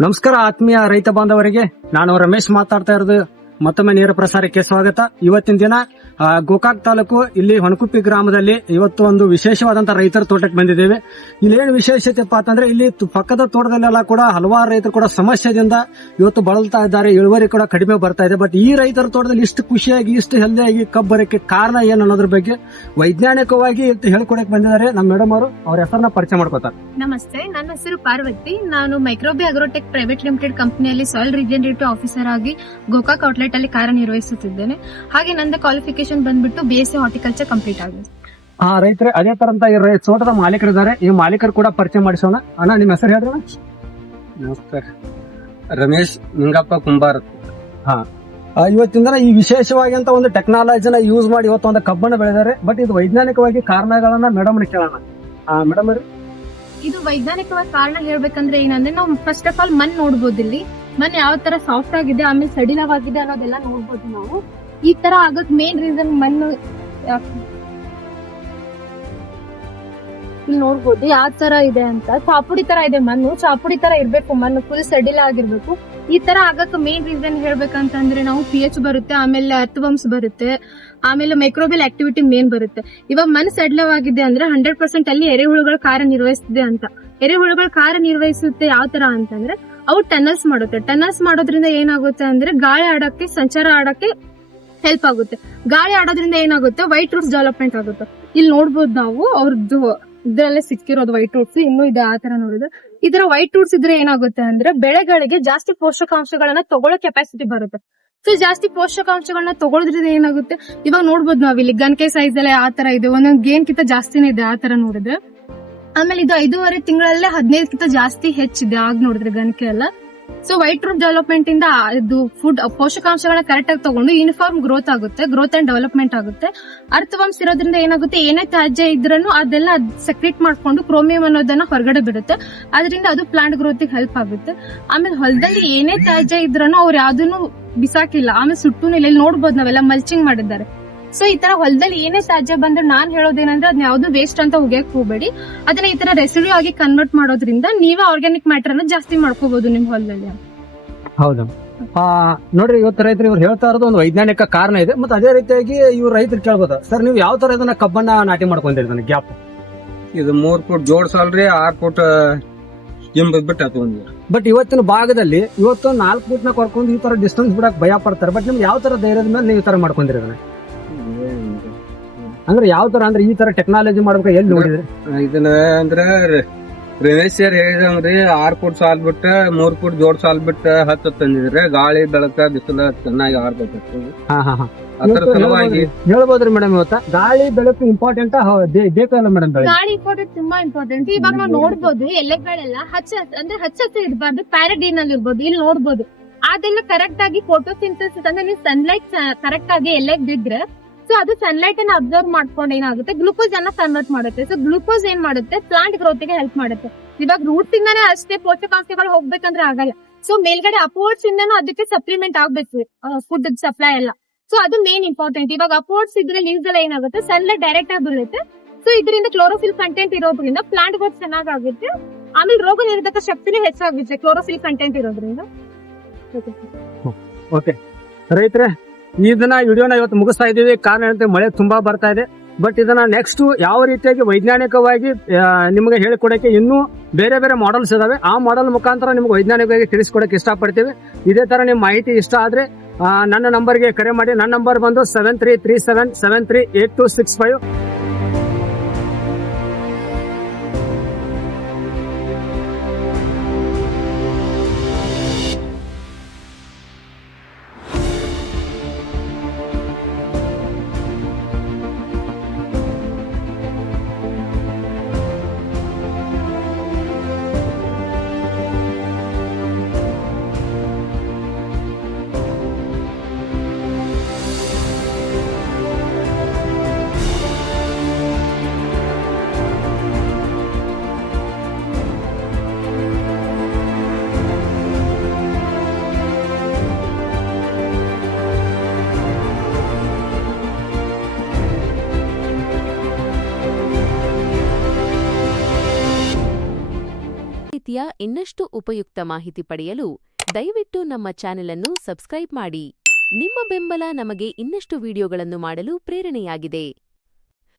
ನಮಸ್ಕಾರ ಆತ್ಮೀಯ ರೈತ ಬಾಂಧವರಿಗೆ. ನಾನು ರಮೇಶ್ ಮಾತಾಡ್ತಾ ಇರೋದು. ಮತ್ತೊಮ್ಮೆ ನೇರ ಪ್ರಸಾರಕ್ಕೆ ಸ್ವಾಗತ. ಇವತ್ತಿನ ದಿನ ಗೋಕಾಕ್ ತಾಲೂಕು, ಇಲ್ಲಿ ಹೊಣಕುಪ್ಪಿ ಗ್ರಾಮದಲ್ಲಿ ಇವತ್ತು ಒಂದು ವಿಶೇಷವಾದಂತಹ ರೈತರ ತೋಟಕ್ಕೆ ಬಂದಿದ್ದೇವೆ. ಇಲ್ಲಿ ಏನು ವಿಶೇಷತೆಪ್ಪ ಅಂತಂದ್ರೆ, ಇಲ್ಲಿ ಪಕ್ಕದ ತೋಟದಲ್ಲೆಲ್ಲ ಕೂಡ ಹಲವಾರು ರೈತರು ಕೂಡ ಸಮಸ್ಯೆದಿಂದ ಇವತ್ತು ಬಳಲ್ತಾ ಇದ್ದಾರೆ, ಇಳುವರಿ ಕೂಡ ಕಡಿಮೆ ಬರ್ತಾ ಇದೆ. ಬಟ್ ಈ ರೈತರ ತೋಟದಲ್ಲಿ ಇಷ್ಟು ಖುಷಿಯಾಗಿ, ಇಷ್ಟು ಹೆಲ್ದಿಯಾಗಿ ಕಬ್ಬು ಬರೋಕ್ಕೆ ಕಾರಣ ಏನು ಅನ್ನೋದ್ರ ಬಗ್ಗೆ ವೈಜ್ಞಾನಿಕವಾಗಿ ಹೇಳ್ಕೊಡಕ್ ಬಂದಿದ್ದಾರೆ ನಮ್ಮ ಮೇಡಮ್ ಅವರು. ಅವ್ರ ಹೆಸರನ್ನ ಪರಿಚಯ ಮಾಡ್ಕೋತಾರೆ ನಮಸ್ತೆ, ನನ್ನ ಹೆಸರು ಪಾರ್ವತಿ. ನಾನು ಮೈಕ್ರೋಬಿ ಅಗ್ರೋಟೆಕ್ ಪ್ರೈವೇಟ್ ಲಿಮಿಟೆಡ್ ಕಂಪನಿಯಲ್ಲಿ ಸಾಯಿಲ್ ರಿಜನರೇಟಿವ್ ಆಫೀಸರ್ ಆಗಿ ಗೋಕಾಕ್ ಔಟ್ಲೆಟ್ ಅಲ್ಲಿ ಕಾರ್ಯನಿರ್ವಹಿಸುತ್ತಿದ್ದೇನೆ. ಹಾಗೆ ನನ್ನ ಕ್ವಾಲಿಫಿಕೇಶನ್ ಬಂದ್ಬಿಟ್ಟು B S C horticulture complete ಆಗಿದೆ. ಹಾ ರೈತರೆ ಅದೇ ತರಂತ ಈ ರೈ- ತೋಟದ ಮಾಲೀಕರಿದ್ದಾರೆ. ಈ ಮಾಲೀಕರು ಕೂಡ ಪರಿಚಯ ಮಾಡಿಸೋಣ. ಅಣ್ಣ ನಿಮ್ಮ ಹೆಸರು ಹೇಳ್ರಿ ನಮಸ್ಕಾರ ರಮೇಶ್ ನಿಂಗಪ್ಪ ಕುಂಬಾರ್ ಹಾ. ಇವತ್ತಿನ ದಿನ ಈ ವಿಶೇಷವಾಗಿ ಅಂತ ಒಂದು ಟೆಕ್ನಾಲಜಿನ ಯೂಸ್ ಮಾಡಿ ಇವತ್ತು ಒಂದು ಕಬ್ಬನ್ನ ಬೆಳೆದಾರೆ ಬಟ್ ಇದು ವೈಜ್ಞಾನಿಕವಾಗಿ ಕಾರಣಗಳನ್ನ ಮೇಡಮ್ ಕೇಳೋಣ. ಮೇಡಮ್ ಇದು ವೈಜ್ಞಾನಿಕವಾಗಿ ಕಾರಣ ಹೇಳ್ಬೇಕಂದ್ರೆ ಏನಂದ್ರೆ ನಾವು ಫಸ್ಟ್ ಆಫ್ ಆಲ್ ಮಣ್ಣು ನೋಡ್ಬೋದು ಇಲ್ಲಿ. ಮಣ್ಣು ಯಾವ ತರ ಸಾಫ್ಟ್ ಆಗಿದೆ, ಆಮೇಲೆ ಸಡಿಲವಾಗಿದೆ ಅನ್ನೋದೆಲ್ಲ ನೋಡ್ಬೋದು ನಾವು. ಈ ತರ ಆಗಕ್ ಮೇನ್ ರೀಸನ್ ಮಣ್ಣು ಇಲ್ಲಿ ನೋಡ್ಬೋದು, ಯಾವ ತರ ಇದೆ ಅಂತ. ಚಾಪುಡಿ ತರ ಇದೆ ಮಣ್ಣು. ಚಾಪುಡಿ ತರ ಇರ್ಬೇಕು ಮಣ್ಣು ಫುಲ್ ಸಡಿಲ ಆಗಿರ್ಬೇಕು. ಈ ತರ ಆಗಕ್ ಮೇನ್ ರೀಸನ್ ಹೇಳ್ಬೇಕಂತಂದ್ರೆ ನಾವು ಪಿ ಎಚ್ ಬರುತ್ತೆ, ಆಮೇಲೆ ಅರ್ಥವಂಶ ಬರುತ್ತೆ, ಆಮೇಲೆ ಮೈಕ್ರೋಬಿಯಲ್ ಆಕ್ಟಿವಿಟಿ ಮೇನ್ ಬರುತ್ತೆ. ಇವಾಗ ಮಣ್ಣು ಸಡಿಲವಾಗಿದೆ ಅಂದ್ರೆ ಹಂಡ್ರೆಡ್ ಪರ್ಸೆಂಟ್ ಅಲ್ಲಿ ಎರೆಹುಳುಗಳು ಕಾರ್ಯನಿರ್ವಹಿಸುತ್ತೆ ಅಂತ. ಎರೆಹುಳುಗಳು ಕಾರ್ಯನಿರ್ವಹಿಸುತ್ತೆ ಯಾವ ತರ ಅಂತಂದ್ರೆ ಅವು ಟನಲ್ಸ್ ಮಾಡುತ್ತೆ. ಟನಲ್ಸ್ ಮಾಡೋದ್ರಿಂದ ಏನಾಗುತ್ತೆ ಅಂದ್ರೆ ಗಾಳಿ ಆಡಕ್ಕೆ, ಸಂಚಾರ ಆಡಕ್ಕೆ ಹೆಲ್ಪ್ ಆಗುತ್ತೆ. ಗಾಳಿ ಆಡೋದ್ರಿಂದ ಏನಾಗುತ್ತೆ? ವೈಟ್ ರೂಟ್ಸ್ ಡೆವಲಪ್ಮೆಂಟ್ ಆಗುತ್ತೆ. ಇಲ್ಲಿ ನೋಡ್ಬೋದು ನಾವು ಅವ್ರದ್ದು ಇದ್ರಲ್ಲೇ ಸಿಕ್ಕಿರೋದು ವೈಟ್ ರೂಟ್ಸ್ ಇನ್ನು ಇದೆ ಆ ತರ ನೋಡಿದ್ರೆ. ಇದರ ವೈಟ್ ರೂಟ್ಸ್ ಇದ್ರೆ ಏನಾಗುತ್ತೆ ಅಂದ್ರೆ ಬೆಳೆಗಳಿಗೆ ಜಾಸ್ತಿ ಪೋಷಕಾಂಶಗಳನ್ನ ತಗೊಳ್ಳೋ ಕೆಪಾಸಿಟಿ ಬರುತ್ತೆ. ಸೊ ಜಾಸ್ತಿ ಪೋಷಕಾಂಶಗಳನ್ನ ತಗೊಳ್ಳೋದ್ರಿಂದ ಏನಾಗುತ್ತೆ? ಇವಾಗ ನೋಡ್ಬೋದು ನಾವಿಲ್ಲಿ ಇಲ್ಲಿ ಗನ್ಕೆ ಸೈಜ್ ಎಲ್ಲ ಆ ತರ ಇದೆ. ಒಂದೊಂದು ಗೇನ್ ಕಿಂತ ಜಾಸ್ತಿನೇ ಇದೆ ಆ ತರ ನೋಡಿದ್ರೆ. ಆಮೇಲೆ ಇದು ಐದೂವರೆ ತಿಂಗಳಲ್ಲೇ ಹದಿನೈದಕ್ಕಿಂತ ಜಾಸ್ತಿ ಹೆಚ್ಚಿದೆ, ಆಗ ನೋಡಿದ್ರೆ ಗಣಿಕೆ ಎಲ್ಲ. ಸೊ ವೈಟ್ ರೂಟ್ ಡೆವಲಪ್ಮೆಂಟ್ ಇಂದ ಇದು ಫುಡ್ ಪೋಷಕಾಂಶಗಳನ್ನ ಕರೆಕ್ಟ್ ಆಗಿ ತಗೊಂಡು ಯೂನಿಫಾರ್ಮ್ ಗ್ರೋತ್ ಆಗುತ್ತೆ ಗ್ರೋತ್ ಅಂಡ್ ಡೆವಲಪ್ಮೆಂಟ್ ಆಗುತ್ತೆ. ಅರ್ಥವಂಶ ಇರೋದ್ರಿಂದ ಏನಾಗುತ್ತೆ, ಏನೇ ತ್ಯಾಜ್ಯ ಇದ್ರೂ ಅದೆಲ್ಲ ಸೆಕ್ರೇಟ್ ಮಾಡ್ಕೊಂಡು ಕ್ರೋಮಿಯಂ ಅನ್ನೋದನ್ನ ಹೊರಗಡೆ ಬಿಡುತ್ತೆ. ಅದರಿಂದ ಅದು ಪ್ಲಾಂಟ್ ಗ್ರೋತ್ ಹೆಲ್ಪ್ ಆಗುತ್ತೆ. ಆಮೇಲೆ ಹೊಲದಲ್ಲಿ ಏನೇ ತ್ಯಾಜ್ಯ ಇದ್ರೂ ಅವ್ರು ಯಾವ್ದನ್ನು ಬಿಸಾಕಿಲ್ಲ. ಆಮೇಲೆ ಸುಟ್ಟು ಇಲ್ಲಿ. ನೋಡ್ಬೋದು ನಾವೆಲ್ಲ ಮಲ್ಚಿಂಗ್ ಮಾಡಿದ್ದಾರೆ. ಸೊ ಈ ತರ ಹೊಲದಲ್ಲಿ ಏನೇ ತ್ಯಾಜ್ಯ ಬಂದ್ರೆ ನಾನ್ ಹೇಳೋದೇನಂದ್ರೆ ಅದನ್ನ ಯಾವ್ದು ವೇಸ್ಟ್ ಅಂತ ಹೋಗ್ಯಕ್ ಹೋಗ್ಬೇಡಿ. ಅದನ್ನ ಈ ತರ ರೆಸಿಡ್ಯೂ ಆಗಿ ಕನ್ವರ್ಟ್ ಮಾಡೋದ್ರಿಂದ ನೀವೇ ಆರ್ಗ್ಯಾನಿಕ್ ಮ್ಯಾಟರ್ ಅನ್ನ ಜಾಸ್ತಿ ಮಾಡ್ಕೋಬಹುದು ನಿಮ್ ಹೊಲದಲ್ಲಿ. ಹೌದು. ಆ, ನೋಡ್ರಿ ಇವತ್ತು ರೈತರು ಇವ್ರು ಹೇಳ್ತಾ ಇರೋದು ಒಂದು ವೈಜ್ಞಾನಿಕ ಕಾರಣ ಇದೆ. ಮತ್ತೆ ಅದೇ ರೀತಿಯಾಗಿ ಇವ್ರು ರೈತರು ಕೇಳ್ಬೋದು. ಸರ್ ನೀವು ಯಾವ ತರ ಇದನ್ನ ಕಬ್ಬನ್ನ ನಾಟಿ ಮಾಡ್ಕೊಂಡಿರಿ ನನಗೆ ಗ್ಯಾಪ್? ಇದು ಮೂರ್ ಫುಟ್ ಜೋಡ್ಸಲ್ರಿ ಆರ್ ಫುಟ್ ಬಿಟ್ಟು ಬಟ್ ಇವತ್ತಿನ ಭಾಗದಲ್ಲಿ ಇವತ್ತು ನಾಲ್ಕು ಫುಟ್ನ ಕೊರ್ಕೊಂಡು ಈ ತರ ಡಿಸ್ಟೆನ್ಸ್ ಬಿಡಕ್ ಭಯ ಪಡ್ತಾರೆ. ಬಟ್ ನಿಮ್ಗೆ ಯಾವ ತರ ಧೈರ್ಯದ ಮೇಲೆ ನೀವು ಈ ತರ ಮಾಡ್ಕೊಂಡಿರಿ ಅದನ್ನ ಅಂದ್ರೆ ಯಾವ ತರ ಅಂದ್ರೆ ಈ ತರ ಟೆಕ್ನಾಲಜಿ ಮಾಡ್ಬೇಕು ಎಲ್ಲಿ ನೋಡಿದ್ರೆ? ಇದನ್ನ ಅಂದ್ರೆ ರಮೇಶ್ ಸರ್ ಹೇಳಿದಂಗ್ರಿ ಆರ್ ಫುಟ್ ಸಾಲ್ ಬಿಟ್ಟ ಮೂರ್ ಫುಟ್ ಜೋಡ್ ಸಾಲ್ ಬಿಟ್ಟ ಹತ್ತ ತಂದಿದ್ರೆ ಗಾಳಿ ಬೆಳಕ ಬಿಸಿಲ ಚೆನ್ನಾಗಿ ಆಡ್ಬೇಕು ಹಾ ಹಾ ಹಾ. ಅದ್ರ ಸಲುವಾಗಿ ಹೇಳ್ಬೋದ್ರಿ ಮೇಡಮ್ ಇವತ್ತ. ಗಾಳಿ ಬೆಳಕು ಇಂಪಾರ್ಟೆಂಟ್ ಬೇಕಲ್ಲ ಮೇಡಮ್ ಗಾಳಿ ಇಂಪಾರ್ಟೆಂಟ್ ತುಂಬಾ ಇಂಪಾರ್ಟೆಂಟ್ ಇವಾಗ ನಾವು ನೋಡ್ಬೋದು ಎಲೆಗಳೆಲ್ಲ ಹಚ್ಚ ಅಂದ್ರೆ ಹಚ್ಚ ಹಚ್ಚ ಇರಬಾರ್ದು ಪ್ಯಾರಡೀನ್ ಅಲ್ಲಿ ಇರ್ಬೋದು ಇಲ್ಲಿ ನೋಡ್ಬೋದು. ಅದೆಲ್ಲ ಕರೆಕ್ಟ್ ಆಗಿ ಫೋಟೋಸಿಂಥಸಿಸ್ ಅಂದ್ರೆ ನೀವು ಸನ್ಲೈಟ್ ಕರೆಕ್ಟ್ ಆಗಿ ಎಲೆಗ್ ಬಿದ್ರೆ ಸೊ ಅದು ಸನ್ಲೈಟ್ ಅನ್ನ ಅಬ್ಸರ್ವ್ ಮಾಡ್ಕೊಂಡು ಏನಾಗುತ್ತೆ? ಗ್ಲೂಕೋಸ್ ಅನ್ನ ಕನ್ವರ್ಟ್ ಮಾಡುತ್ತೆ. ಸೊ ಗ್ಲೂಕೋಸ್ ಏನ್ ಮಾಡುತ್ತೆ? ಪ್ಲಾಂಟ್ ಗ್ರೋತ್ಗೆ ಹೆಲ್ಪ್ ಮಾಡುತ್ತೆ. ಇವಾಗ ರೂಟ್ ಇಂದಾನೆ ಅಷ್ಟೇ ಪೋಷಕಾಂಶಗಳು ಹೋಗ್ಬೇಕಂದ್ರೆ ಆಗಲ್ಲ. ಸೊ ಮೇಲ್ಗಡೆ ಅಪೋರ್ಟ್ಸ್ ಇಂದಾನು ಅದಕ್ಕೆ ಸಪ್ಲಿಮೆಂಟ್ ಆಗ್ಬೇಕು. ಫುಡ್ ಸಪ್ಲೈ ಎಲ್ಲ. ಸೊ ಅದು ಮೇನ್ ಇಂಪಾರ್ಟೆಂಟ್ ಇವಾಗ ಅಪೋರ್ಟ್ಸ್ ಇದ್ರೆ ಲೀವ್ಸ್ ಏನಾಗುತ್ತೆ? ಸನ್ಲೈಟ್ ಡೈರೆಕ್ಟ್ ಆಗಿ ಬೀಳುತ್ತೆ. ಸೊ ಇದರಿಂದ ಕ್ಲೋರೋಫಿಲ್ ಕಂಟೆಂಟ್ ಇರೋದ್ರಿಂದ ಪ್ಲಾಂಟ್ ಗ್ರೋತ್ ಚೆನ್ನಾಗಾಗುತ್ತೆ. ಆಮೇಲೆ ರೋಗ ನಿರೋಧಕ ಶಕ್ತಿನೇ ಹೆಚ್ಚಾಗುತ್ತೆ ಕ್ಲೋರೋಫಿಲ್ ಕಂಟೆಂಟ್ ಇರೋದ್ರಿಂದ. ಓಕೆ ರೈತರೆ ಇದನ್ನ ವಿಡಿಯೋನ ಇವತ್ತು ಮುಗಿಸ್ತಾ ಇದೀವಿ ಕಾರಣ ಏನಂದ್ರೆ ಮಳೆ ತುಂಬಾ ಬರ್ತಾ ಇದೆ. ಬಟ್ ಇದನ್ನ ನೆಕ್ಸ್ಟ್ ಯಾವ ರೀತಿಯಾಗಿ ವೈಜ್ಞಾನಿಕವಾಗಿ ನಿಮಗೆ ಹೇಳಿಕೊಡಕ್ಕೆ ಇನ್ನೂ ಬೇರೆ ಬೇರೆ ಮಾಡೆಲ್ಸ್ ಇದಾವೆ. ಆ ಮಾಡೆಲ್ ಮುಖಾಂತರ ನಿಮ್ಗೆ ವೈಜ್ಞಾನಿಕವಾಗಿ ತಿಳಿಸ್ಕೊಡಕ್ಕೆ ಇಷ್ಟಪಡ್ತೀವಿ. ಇದೇ ತರ ನಿಮ್ಮ ಮಾಹಿತಿ ಇಷ್ಟ ಆದ್ರೆ ನನ್ನ ನಂಬರ್ಗೆ ಕರೆ ಮಾಡಿ. ನನ್ನ ನಂಬರ್ ಬಂದು seven three three seven seven three eight two six five ರೀತಿಯ ಇನ್ನಷ್ಟು ಉಪಯುಕ್ತ ಮಾಹಿತಿ ಪಡೆಯಲು ದಯವಿಟ್ಟು ನಮ್ಮ ಚಾನೆಲ್ ಅನ್ನು ಸಬ್ಸ್ಕ್ರೈಬ್ ಮಾಡಿ. ನಿಮ್ಮ ಬೆಂಬಲ ನಮಗೆ ಇನ್ನಷ್ಟು ವಿಡಿಯೋಗಳನ್ನು ಮಾಡಲು ಪ್ರೇರಣೆಯಾಗಿದೆ.